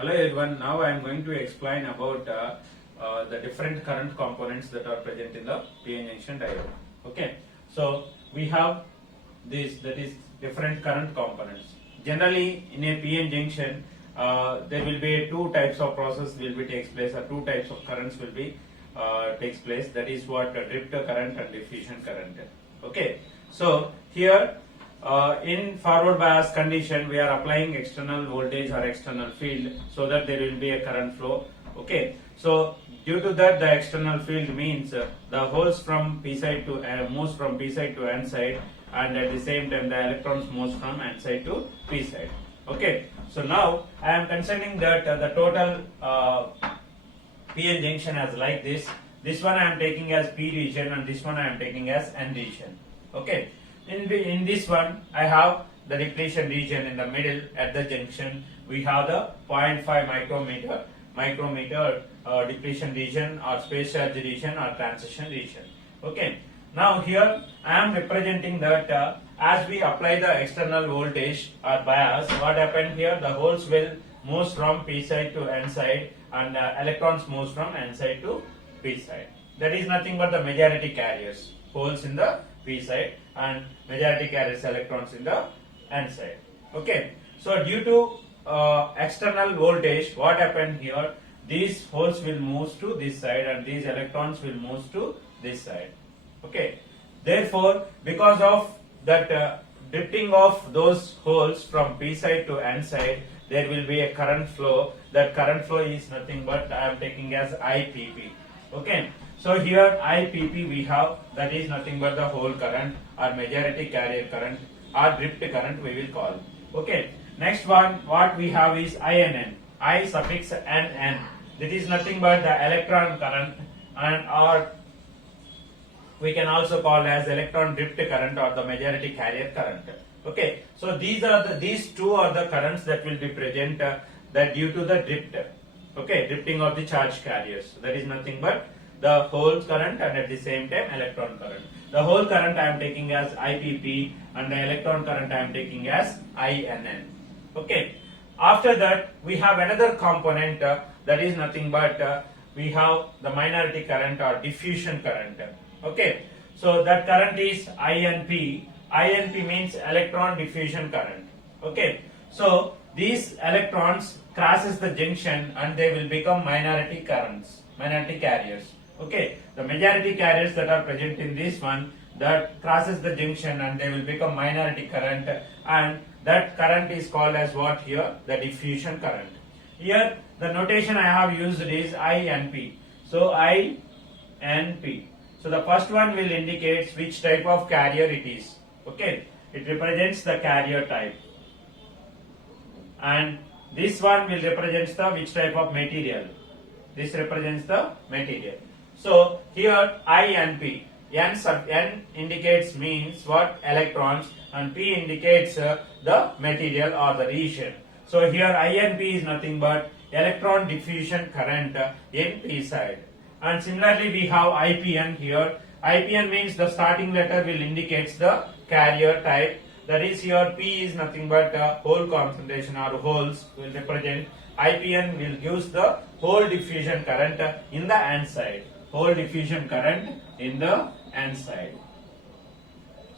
Hello everyone, now I am going to explain about the different current components that are present in the PN junction diode. Okay, so we have this, that is different current components. Generally in a PN junction there will be two types of process will be takes place, or two types of currents will be takes place, that is what drift current and diffusion current. Okay, so here in forward bias condition we are applying external voltage or external field so that there will be a current flow. Okay, so due to that the external field means the holes from p side to moves from p side to n side, and at the same time the electrons moves from n side to p side. Okay, so now I am considering that the total PN junction as like this. This one I am taking as P region and this one I am taking as N region. Okay, in this one I have the depletion region in the middle at the junction. We have the 0.5 micrometer depletion region or space charge region or transition region. Okay, now here I am representing that as we apply the external voltage or bias, what happened here, the holes will move from P side to N side and electrons moves from N side to P side. That is nothing but the majority carriers, holes in the P side and majority carriers electrons in the N side. Okay, so due to external voltage, what happened here, these holes will move to this side and these electrons will move to this side. Okay, therefore because of that drifting of those holes from P side to N side, there will be a current flow. That current flow is nothing but I am taking as IPP. Okay, so here IPP we have, that is nothing but the whole current or majority carrier current or drift current we will call. Okay, next one what we have is INN, I suffix NN, that is nothing but the electron current, and or we can also call as electron drift current or the majority carrier current. Okay, so these two are the currents that will be present that due to the drift. Okay, drifting of the charge carriers, that is nothing but the whole current and at the same time electron current. The whole current I am taking as IPP and the electron current I am taking as INN. Okay, after that we have another component that is nothing but we have the minority current or diffusion current. Okay, so that current is INP. INP means electron diffusion current. Okay, so these electrons crosses the junction and they will become minority currents, minority carriers. Okay, the majority carriers that are present in this one, that crosses the junction and they will become minority current, and that current is called as what here, the diffusion current. Here the notation I have used is INP. So INP. So the first one will indicate which type of carrier it is. Okay, it represents the carrier type, and this one will represent the which type of material. This represents the material. So here INP, N sub N indicates means what, electrons, and P indicates the material or the region. So here INP is nothing but electron diffusion current in P side. And similarly we have IPN here. IPN means the starting letter will indicate the carrier type, that is here P is nothing but hole concentration or holes will represent. IPN will give the whole diffusion current in the N side, whole diffusion current in the N side.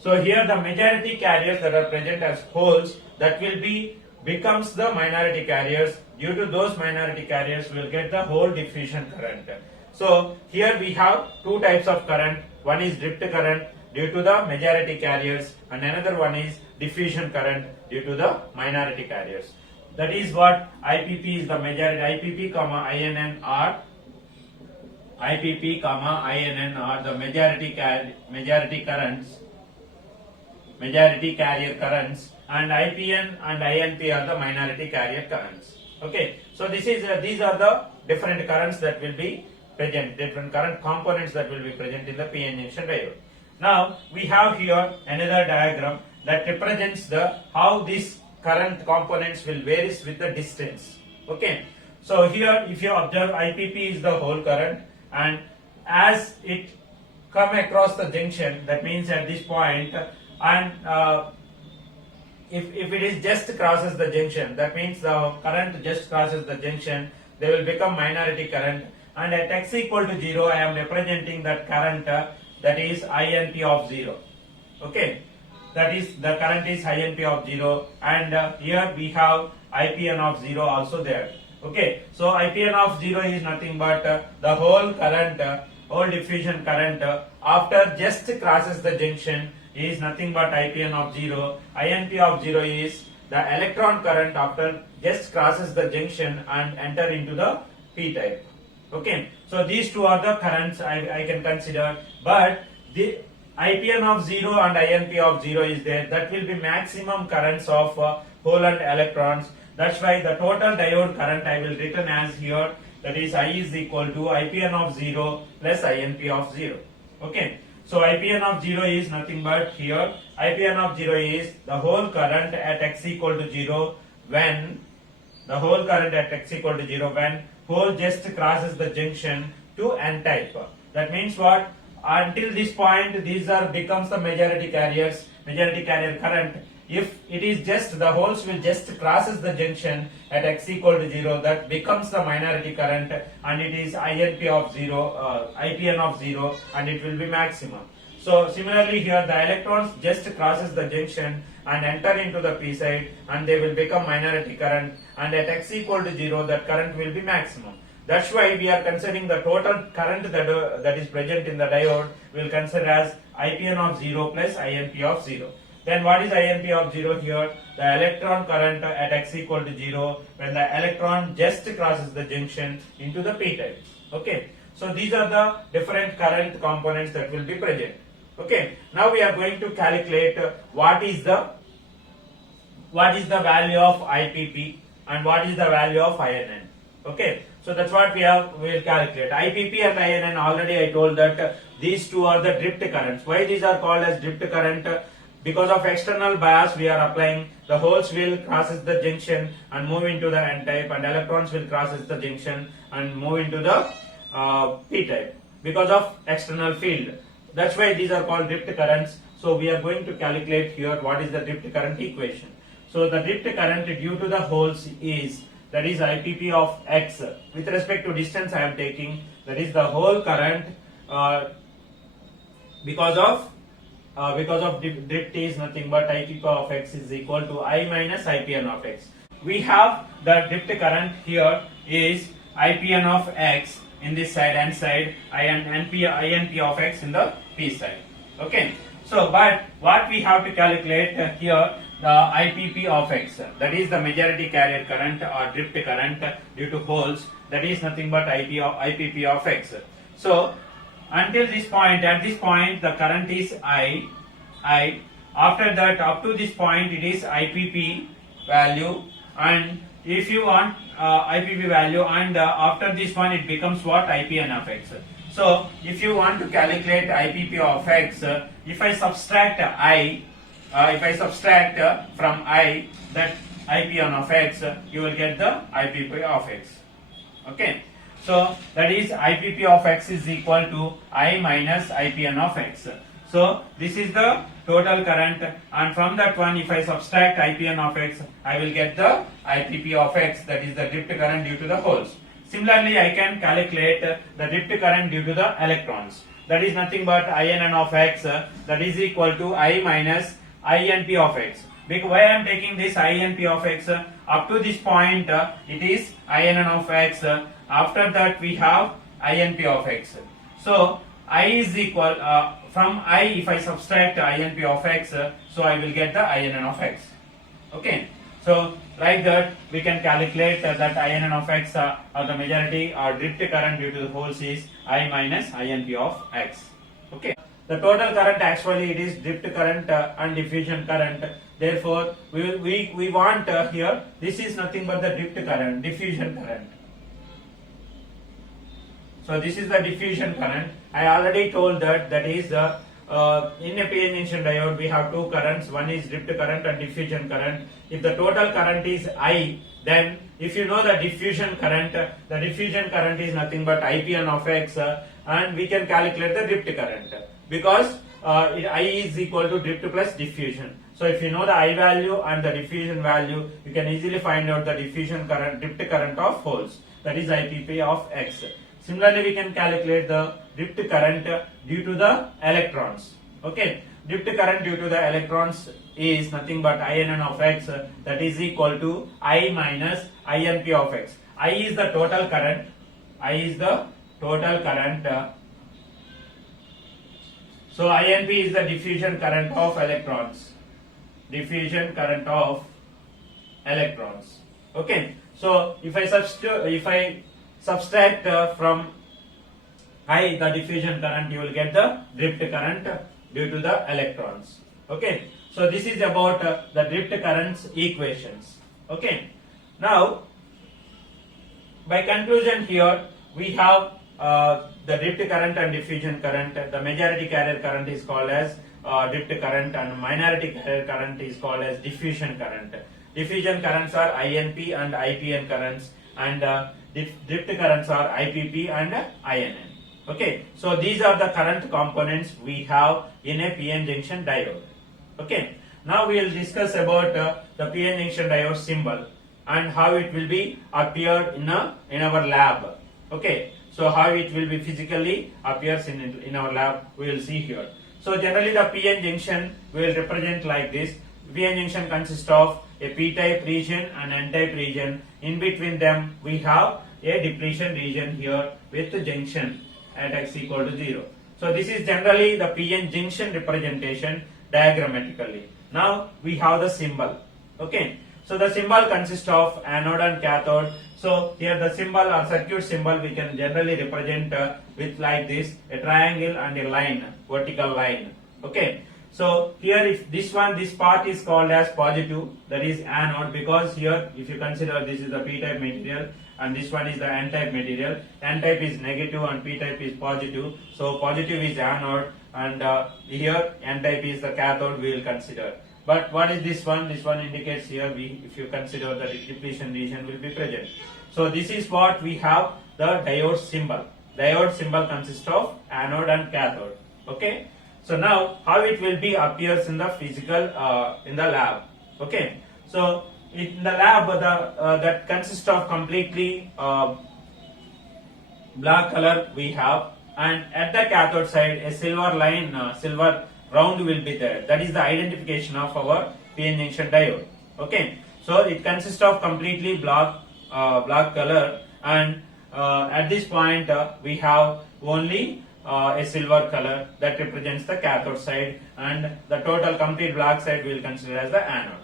So here the majority carriers that are present as holes, that will be becomes the minority carriers. Due to those minority carriers we will get the whole diffusion current. So here we have two types of current. One is drift current due to the majority carriers and another one is diffusion current due to the minority carriers. That is what IPP is the majority, IPP comma INN are IPP comma INN are the majority currents, majority carrier currents, and IPN and INP are the minority carrier currents. Okay, so this is these are the different currents that will be present, different current components that will be present in the PN junction diode. Now we have here another diagram that represents the how these current components will varies with the distance. Okay, so here if you observe IPP is the whole current, and as it come across the junction, that means at this point, and if it is just crosses the junction, that means the current just crosses the junction, they will become minority current, and at x equal to 0 I am representing that current that is INP of 0. Okay, that is the current is INP of 0, and here we have IPN of 0 also there. Okay, so IPN of 0 is nothing but the whole current, whole diffusion current after just crosses the junction is nothing but IPN of 0. INP of 0 is the electron current after just crosses the junction and enter into the p type. Okay, so these two are the currents I can consider, but the IPN of 0 and INP of 0 is there. That will be maximum currents of hole and electrons. That's why the total diode current I will written as here, that is I is equal to IPN of 0 plus INP of 0. Okay, so IPN of 0 is nothing but here IPN of 0 is the whole current at x equal to 0 when the whole current at x equal to 0 when hole just crosses the junction to n type. That means what? Until this point these are becomes the majority carrier current. If it is just the holes will just crosses the junction at x equal to 0, that becomes the minority current, and it is INP of 0, IPN of 0, and it will be maximum. So similarly here the electrons just crosses the junction and enter into the p side, and they will become minority current, and at x equal to 0 that current will be maximum. That's why we are considering the total current that is present in the diode will consider as IPN of 0 plus INP of 0. Then what is INP of 0 here? The electron current at x equal to 0 when the electron just crosses the junction into the p type. Okay, so these are the different current components that will be present. Okay, now we are going to calculate what is the value of IPP and what is the value of INN. Okay, so that's what we will calculate. IPP and INN, already I told that these two are the drift currents. Why these are called as drift current? Because of external bias we are applying, the holes will crosses the junction and move into the n type, and electrons will crosses the junction and move into the p type because of external field. That's why these are called drift currents. So we are going to calculate here what is the drift current equation. So the drift current due to the holes is, that is IPP of x. With respect to distance I am taking, that is the whole current because of drift is nothing but IPP of x is equal to I minus IPN of x. We have the drift current here is IPN of x in this side n side, INP of x in the p side. Okay, so but what we have to calculate here, the IPP of x, that is the majority carrier current or drift current due to holes, that is nothing but IPP of x. So until this point, at this point the current is I. After that up to this point it is IPP value, and if you want IPP value, and after this one it becomes what? IPN of x. So if you want to calculate IPP of x, if I subtract from I that IPN of x, you will get the IPP of x. Okay, so that is IPP of x is equal to I minus IPN of x. So this is the total current, and from that one if I subtract IPN of x, I will get the IPP of x, that is the drift current due to the holes. Similarly I can calculate the drift current due to the electrons, that is nothing but INN of x, that is equal to I minus INP of x. Why I am taking this INP of x? Up to this point it is INN of x, after that we have INP of x. So I is equal, from I if I subtract INP of x, so I will get the INN of x. Okay, so like that we can calculate that INN of x or the majority or drift current due to the holes is I minus INP of x. Okay, the total current actually it is drift current and diffusion current. Therefore we want here, this is nothing but the drift current, diffusion current. So this is the diffusion current. I already told that is the in a PN junction diode we have two currents, one is drift current and diffusion current. If the total current is I, then if you know the diffusion current is nothing but IPN of x, and we can calculate the drift current because I is equal to drift plus diffusion. So if you know the I value and the diffusion value, you can easily find out the diffusion current, drift current of holes. That is IPP of X. Similarly, we can calculate the drift current due to the electrons. Okay, drift current due to the electrons is nothing but INN of X, that is equal to I minus INP of X. I is the total current. I is the total current. So INP is the diffusion current of electrons. Diffusion current of electrons. Okay. So if I subtract from I the diffusion current, you will get the drift current due to the electrons. Okay. So this is about the drift currents equations. Okay. Now, by conclusion here, we have the drift current and diffusion current. The majority carrier current is called as drift current, and minority carrier current is called as diffusion current. Diffusion currents are INP and IPN currents, and drift currents are IPP and INN. Okay, so these are the current components we have in a PN junction diode. Okay, now we will discuss about the PN junction diode symbol and how it will be appear in our lab. Okay, so how it will be physically appears in our lab, we will see here. So generally the PN junction will represent like this. PN junction consists of a P-type region and N-type region. In between them we have a depletion region here with the junction at X equal to 0. So this is generally the PN junction representation diagrammatically. Now we have the symbol. Okay, so the symbol consists of anode and cathode. So here the symbol or circuit symbol we can generally represent with like this, a triangle and a line, vertical line. Okay, so here if this part is called as positive, that is anode, because here if you consider this is the P-type material and this one is the N-type material. N-type is negative and P-type is positive. So positive is anode, and here N-type is the cathode we will consider. But what is this one? This one indicates here if you consider the depletion region will be present. So this is what we have the diode symbol. Diode symbol consists of anode and cathode. Okay. So now how it will be appears in the physical in the lab. Okay. So in the lab that consists of completely black color we have, and at the cathode side a silver line, silver round will be there. That is the identification of our PN junction diode. Okay, so it consists of completely black color, and at this point we have only a silver color that represents the cathode side, and the total complete black side we will consider as the anode.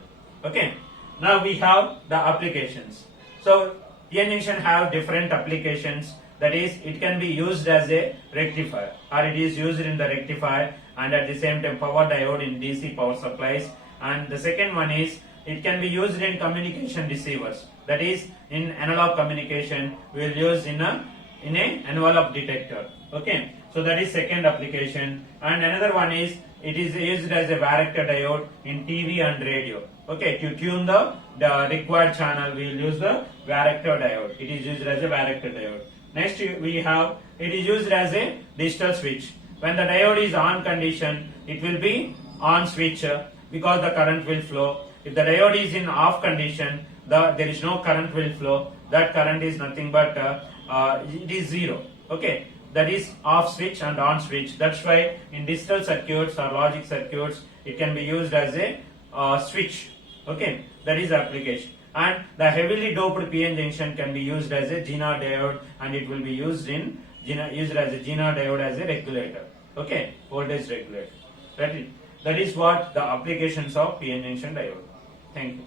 Okay, now we have the applications. So PN junction have different applications. That is, it can be used as a rectifier, or it is used in the rectifier, and at the same time power diode in DC power supplies. And the second one is it can be used in communication receivers. That is, in analog communication we will use in a envelope detector. Okay, so that is second application. And another one is it is used as a varactor diode in TV and radio. Okay, to tune the required channel we will use the varactor diode. It is used as a varactor diode. Next we have, it is used as a digital switch. When the diode is on condition, it will be on switch because the current will flow. If the diode is in off condition, there is no current will flow. That current is nothing but it is zero. Okay, that is off switch and on switch. That's why in digital circuits or logic circuits it can be used as a switch. Okay, that is the application. And the heavily doped PN junction can be used as a GNR diode, and it will be used as a GNR diode as a regulator. Okay, voltage regulator. That is what the applications of PN junction diode. Thank you.